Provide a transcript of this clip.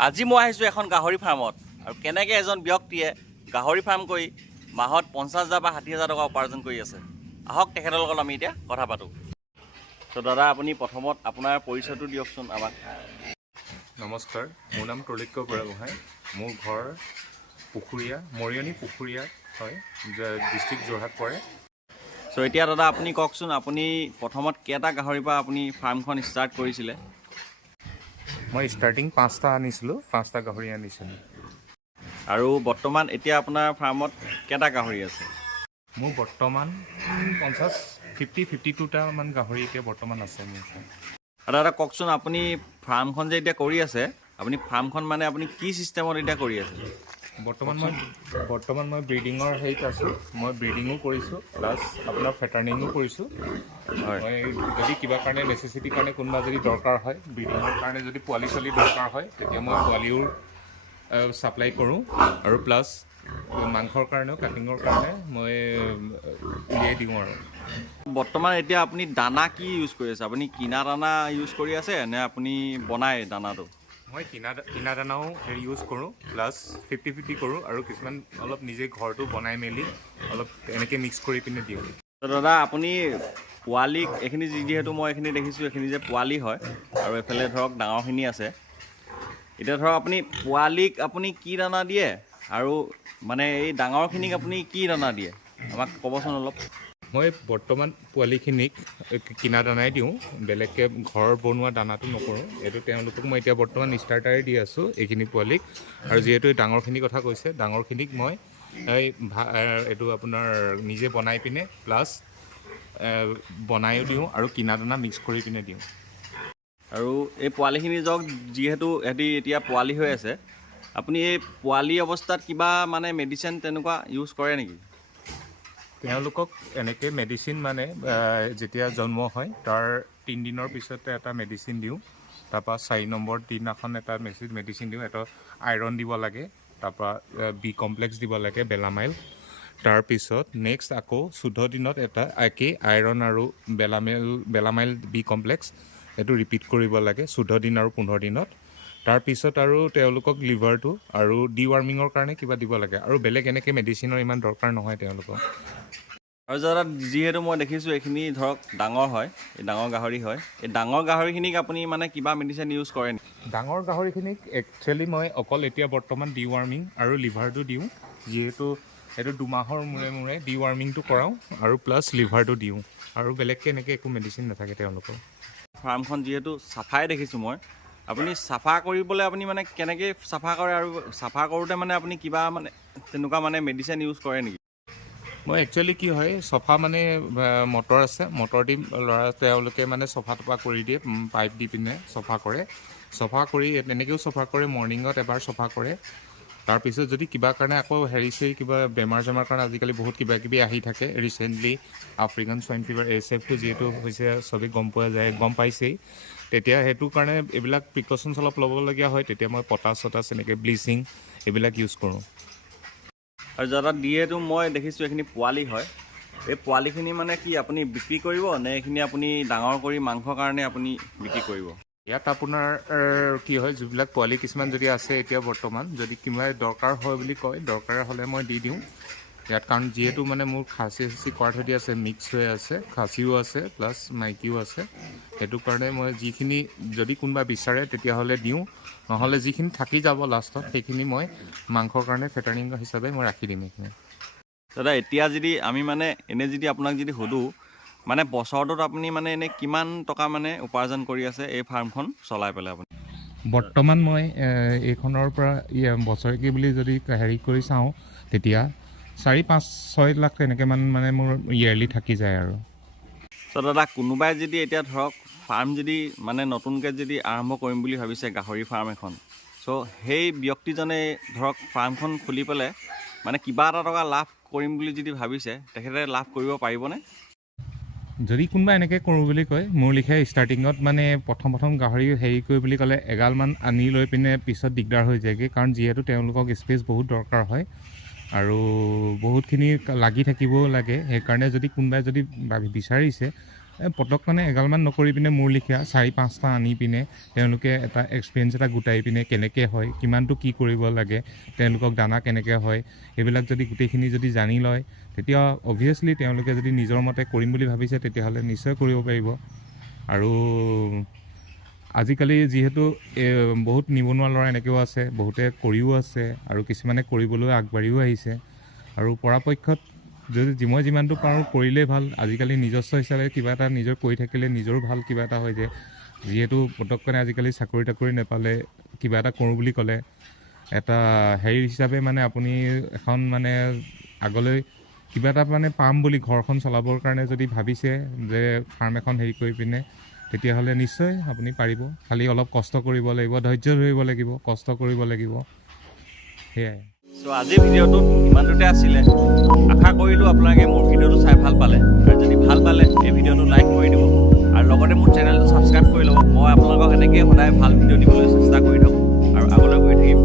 আজি মই আহিছোঁ এখন গাহৰি ফাৰ্মত আৰু কেনেকৈ এজন ব্যক্তিয়ে গাহৰি ফাৰ্ম কৰি মাহত 50,000 বা 60,000 টকা উপাৰ্জন কৰি আছে। আহক তেখেতৰ লগত আমি এতিয়া কথা পাতোঁ। তো দাদা আপুনি প্ৰথমত আপোনাৰ পৰিচয়টো দিয়কচোন আমাক। নমস্কাৰ, মোৰ নাম ত্ৰৈলোক্য বুঢ়াগোহাঁই। মোৰ ঘৰ পুখুৰীয়া, মৰিয়নি পুখুৰীয়া হয়, ডিষ্ট্ৰিক্ট যোৰহাট পৰে। চ' এতিয়া দাদা আপুনি কওকচোন, আপুনি প্ৰথমত কেইটা গাহৰিৰ পৰা আপুনি ফাৰ্মখন ষ্টাৰ্ট কৰিছিলে? মই ষ্টাৰ্টিং 5টা আনিছিলোঁ, 5টা গাহৰি আনিছিলোঁ। আৰু বৰ্তমান এতিয়া আপোনাৰ ফাৰ্মত কেইটা গাহৰি আছে? মোৰ বৰ্তমান 52টামান গাহৰি এতিয়া বৰ্তমান আছে মোৰ। আৰু দাদা কওকচোন, আপুনি ফাৰ্মখন যে এতিয়া কৰি আছে, আপুনি ফাৰ্মখন মানে আপুনি কি ছিষ্টেমত এতিয়া কৰি আছে? বৰ্তমান মই ব্ৰিডিঙৰ হেৰিত আছোঁ। মই ব্ৰিডিঙো কৰিছোঁ, প্লাছ আপোনাৰ ফেটাৰ্নিঙো কৰিছোঁ। হয়। মই যদি কিবা কাৰণে নেচেচিটিৰ কাৰণে কোনোবা যদি দৰকাৰ হয়, ব্ৰিডিঙৰ কাৰণে যদি পোৱালি ছোৱালী দৰকাৰ হয়, তেতিয়া মই পোৱালিও ছাপ্লাই কৰোঁ। আৰু প্লাছ মাংসৰ কাৰণেও, কাটিঙৰ কাৰণে মই উলিয়াই দিওঁ আৰু। বৰ্তমান এতিয়া আপুনি দানা কি ইউজ কৰি আছে? আপুনি কিনা দানা ইউজ কৰি আছে নে আপুনি বনাই দানাটো? মই কিনা দানাও ইউজ কৰোঁ, প্লাছ 50-50 কৰোঁ, আৰু কিছুমান অলপ নিজে ঘৰটো বনাই মেলি অলপ এনেকৈ মিক্স কৰি পিনে দিওঁ। তো দাদা আপুনি পোৱালিক এইখিনি যিহেতু মই এইখিনি দেখিছোঁ, এইখিনি যে পোৱালি হয় আৰু এইফালে ধৰক ডাঙৰখিনি আছে, এতিয়া ধৰক আপুনি পোৱালিক আপুনি কি দানা দিয়ে আৰু মানে এই ডাঙৰখিনিক আপুনি কি দানা দিয়ে আমাক ক'বচোন অলপ। মই বৰ্তমান পোৱালিখিনিক কিনা দানাই দিওঁ, বেলেগকৈ ঘৰ বনোৱা দানাটো নকৰোঁ। এইটো তেওঁলোকক মই এতিয়া বৰ্তমান ষ্টাৰ্টাৰে দি আছোঁ এইখিনি পোৱালিক। আৰু যিহেতু ডাঙৰখিনিৰ কথা কৈছে, ডাঙৰখিনিক মই এইটো আপোনাৰ নিজে বনাই পিনে প্লাছ বনায়ো দিওঁ আৰু কিনা দানা মিক্স কৰি পিনে দিওঁ। আৰু এই পোৱালিখিনি যাওক, যিহেতু সিহঁতি এতিয়া পোৱালি হৈ আছে, আপুনি এই পোৱালি অৱস্থাত কিবা মানে মেডিচিন তেনেকুৱা ইউজ কৰে নেকি? তেওঁলোকক এনেকৈ মেডিচিন মানে যেতিয়া জন্ম হয় তাৰ 3 দিনৰ পিছতে এটা মেডিচিন দিওঁ। তাৰপৰা 4 নম্বৰ দিনাখন এটা মেডিচিন দিওঁ। এটা আইৰণ দিব লাগে, তাৰপৰা বি কমপ্লেক্স দিব লাগে, বেলামাইল। তাৰপিছত নেক্সট আকৌ 14 দিনত এটা একেই আইৰণ আৰু বেলামাইল বি কমপ্লেক্স এইটো ৰিপিট কৰিব লাগে 14 দিন আৰু 15 দিনত। তাৰপিছত আৰু তেওঁলোকক লিভাৰটো আৰু ডিৱাৰ্মিঙৰ কাৰণে কিবা দিব লাগে, আৰু বেলেগ এনেকৈ মেডিচিনৰ ইমান দৰকাৰ নহয় তেওঁলোকক। আৰু দাদা যিহেতু মই দেখিছোঁ এইখিনি ধৰক ডাঙৰ হয়, এই ডাঙৰ গাহৰি হয়, এই ডাঙৰ গাহৰিখিনিক আপুনি মানে কিবা মেডিচিন ইউজ কৰে নেকি? ডাঙৰ গাহৰিখিনিক একচুৱেলি মই অকল এতিয়া বৰ্তমান ডিৱাৰ্মিং আৰু লিভাৰটো দিওঁ, যিহেতু এইটো 2 মাহৰ মূৰে মূৰে ডিৱাৰ্মিংটো কৰাওঁ আৰু প্লাছ লিভাৰটো দিওঁ, আৰু বেলেগকৈ এনেকৈ একো মেডিচিন নাথাকে তেওঁলোকৰ। ফাৰ্মখন যিহেতু চাফাই দেখিছোঁ মই, আপুনি চাফা কৰিবলৈ আপুনি মানে কেনেকৈ চাফা কৰে, আৰু চাফা কৰোঁতে মানে আপুনি কিবা মানে তেনেকুৱা মানে মেডিচিন ইউজ কৰে নেকি? মই একচুৱেলি কি হয়, চফা মানে মটৰ আছে, মটৰ দি তেওঁলোকে মানে চফা তফা কৰি দিয়ে, পাইপ দি পিনে চফা কৰে। চফা কৰি তেনেকৈও চফা কৰে, মৰ্ণিঙত এবাৰ চফা কৰে। তাৰপিছত যদি কিবা কাৰণে আকৌ কিবা বেমাৰ জেমাৰ কাৰণে আজিকালি বহুত কিবা কিবি আহি থাকে। ৰিচেণ্টলি আফ্ৰিকান চোৱাইন ফিভাৰ ASFটো যিহেতু হৈছে চবেই গম পাইছেই, তেতিয়া সেইটো কাৰণে এইবিলাক প্ৰিকশ্যনছ অলপ ল'বলগীয়া হয়। তেতিয়া মই পটাছ এনেকৈ ব্লিচিং এইবিলাক ইউজ কৰোঁ। আৰু দাদা যিহেতু মই দেখিছোঁ এইখিনি পোৱালি হয়, এই পোৱালিখিনি মানে কি আপুনি বিক্ৰী কৰিব নে এইখিনি আপুনি ডাঙৰ কৰি মাংসৰ কাৰণে আপুনি বিক্ৰী কৰিব? ইয়াত আপোনাৰ কি হয়, যিবিলাক পোৱালি কিছুমান যদি আছে এতিয়া বৰ্তমান, যদি কিবা দৰকাৰ হয় বুলি কয়, দৰকাৰ হ'লে মই দি দিওঁ ইয়াত। কাৰণ যিহেতু মানে মোৰ খাচী কৰাত থৈ আছে, মিক্স হৈ আছে, খাচীও আছে প্লাছ মাইকীও আছে। সেইটো কাৰণে মই যিখিনি যদি কোনোবা বিচাৰে তেতিয়াহ'লে দিওঁ, নহ'লে যিখিনি থাকি যাব লাষ্টত সেইখিনি মই মাংসৰ কাৰণে ফেটাৰ্নিং হিচাপে মই ৰাখি দিম এইখিনি। দাদা এতিয়া যদি আমি মানে এনে যদি আপোনাক যদি সোধোঁ, মানে বছৰটোত আপুনি মানে এনে কিমান টকা মানে উপাৰ্জন কৰি আছে এই ফাৰ্মখন চলাই পেলাই আপুনি? বৰ্তমান মই এইখনৰ পৰা বছৰেকী বুলি যদি হেৰি কৰি চাওঁ, তেতিয়া 4-5-6 লাখ এনেকৈ মানে মোৰ ইয়েৰলি থাকি যায় আৰু। ত' দাদা কোনোবাই যদি এতিয়া ধৰক ফাৰ্ম যদি মানে নতুনকৈ যদি আৰম্ভ কৰিম বুলি ভাবিছে, গাহৰি ফাৰ্ম এখন, চ' সেই ব্যক্তিজনে ধৰক ফাৰ্মখন খুলি পেলাই মানে কিবা এটা টকা লাভ কৰিম বুলি যদি ভাবিছে, তেখেতে লাভ কৰিব পাৰিবনে? যদি কোনোবা এনেকৈ কৰোঁ বুলি কয়, মোৰ লিখে ষ্টাৰ্টিঙত মানে প্ৰথম গাহৰি হেৰি কৰি বুলি ক'লে এগালমান আনি লৈ পিনে পিছত দিগদাৰ হৈ যায়গৈ। কাৰণ যিহেতু তেওঁলোকক স্পেচ বহুত দৰকাৰ হয় আৰু বহুতখিনি লাগি থাকিবও লাগে। সেইকাৰণে যদি কোনোবাই যদি বিচাৰিছে পটক মানে এগালমান নকৰি পিনে মোৰ লিখীয়া 4-5টা আনি পিনে তেওঁলোকে এটা এক্সপিৰিয়েঞ্চ এটা গোটাই পিনে কেনেকৈ হয়, কিমানটো কি কৰিব লাগে, তেওঁলোকক দানা কেনেকৈ হয়, এইবিলাক যদি গোটেইখিনি যদি জানি লয়, তেতিয়া অবভিয়াছলি তেওঁলোকে যদি নিজৰ মতে কৰিম বুলি ভাবিছে তেতিয়াহ'লে নিশ্চয় কৰিব পাৰিব। আৰু আজিকালি যিহেতু বহুত নিবনুৱা ল'ৰা এনেকৈও আছে, বহুতে কৰিও আছে আৰু কিছুমানে কৰিবলৈ আগবাঢ়িও আহিছে। আৰু পৰাপক্ষত যদি মই যিমানটো পাৰোঁ কৰিলেই ভাল। আজিকালি নিজস্ব হিচাপে কিবা এটা নিজৰ কৰি থাকিলে নিজৰো ভাল কিবা এটা হয় যে, যিহেতু পটককৈ আজিকালি চাকৰি তাকৰি নাপালে কিবা এটা কৰোঁ বুলি ক'লে এটা হেৰি হিচাপে মানে আপুনি এখন মানে আগলৈ কিবা এটা মানে পাম বুলি ঘৰখন চলাবৰ কাৰণে যদি ভাবিছে যে ফাৰ্ম এখন হেৰি কৰি পিনে, তেতিয়াহ'লে নিশ্চয় আপুনি পাৰিব। খালি অলপ কষ্ট কৰিব লাগিব, ধৈৰ্য ধৰিব লাগিব, কষ্ট কৰিব লাগিব, সেয়াই। চ' আজিৰ ভিডিঅ'টোত ইমানটোতে আছিলে। আশা কৰিলোঁ আপোনালোকে মোৰ ভিডিঅ'টো চাই ভাল পালে, আৰু যদি ভাল পালে এই ভিডিঅ'টো লাইক কৰি দিব আৰু লগতে মোৰ চেনেলটো ছাবস্ক্ৰাইব কৰি ল'ব। মই আপোনালোকক এনেকৈ সদায় ভাল ভিডিঅ' দিবলৈ চেষ্টা কৰি থাকোঁ আৰু আগলৈ কৰি থাকিম।